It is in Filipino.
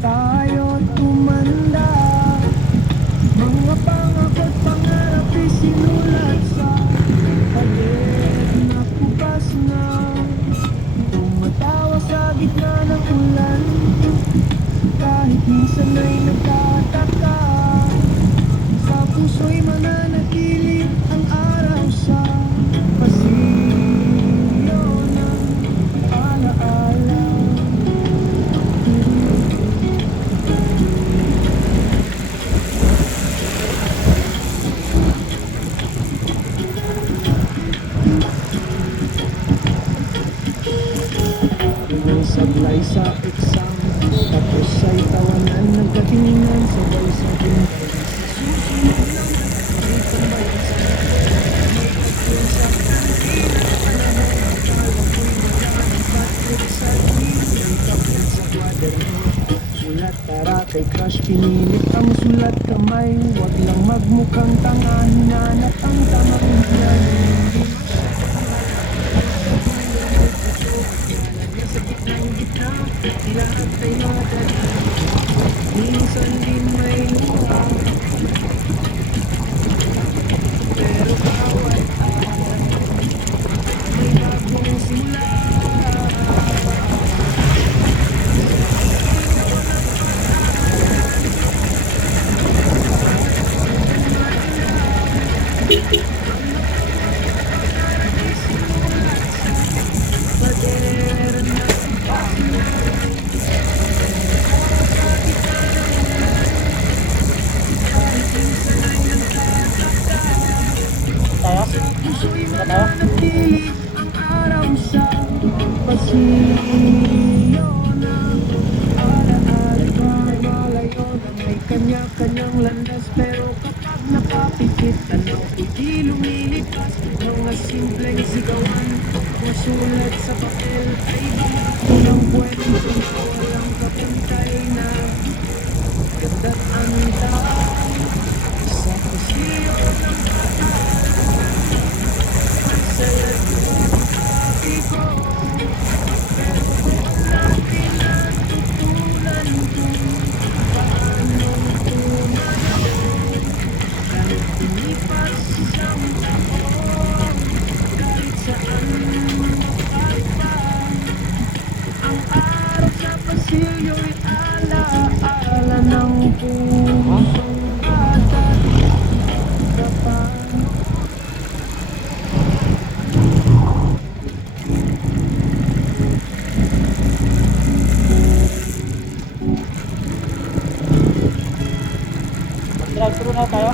tayo tumanda. Mga pangako't pangarap isinulat sa pader na bukas na. Tumatawa sa gitna ng ulan, kahit minsan ay nagtataka. Sa puso'y mananatili ang araw sa pasilyo ng alaala. Nang sablay sa exam, tapos ay tawanan, nagkatinginan, sabay sa buntay. Susunod naman, may tambayan sa may pagkul sa kantina. Panahon, akala ko'y maraming patrol sa liit. May kapit sa kwaderno, sulat para kay crush, pinilit ang sulat kamay. Huwag lang magmukhang tanga, hinanap ang tamang hiyan. Hindi sa gitnang gitna, di lahat ay madali. Minsan din may luha, pero bawat araw may bagong simula. Pader na puso'y mananatili ang araw sa pasilyo ng alaala. Malayo na may kanya-kanyang landas, pero kapag napapikit, tanaw ko'y lumilipas. Mga simpleng sigawan, masulat sa papel ay bahagi ng kwento na walang kapantay na ganda't antay sa pasilyo ng saya't sabi ko, pero kung natin natutunan kung paanong tumanaw. Kahit tumipas isang taon, kahit saan makaiba, ang araw sa pasilyo'y alaala ng pusong bata't kapal. Drive-thru na tayo.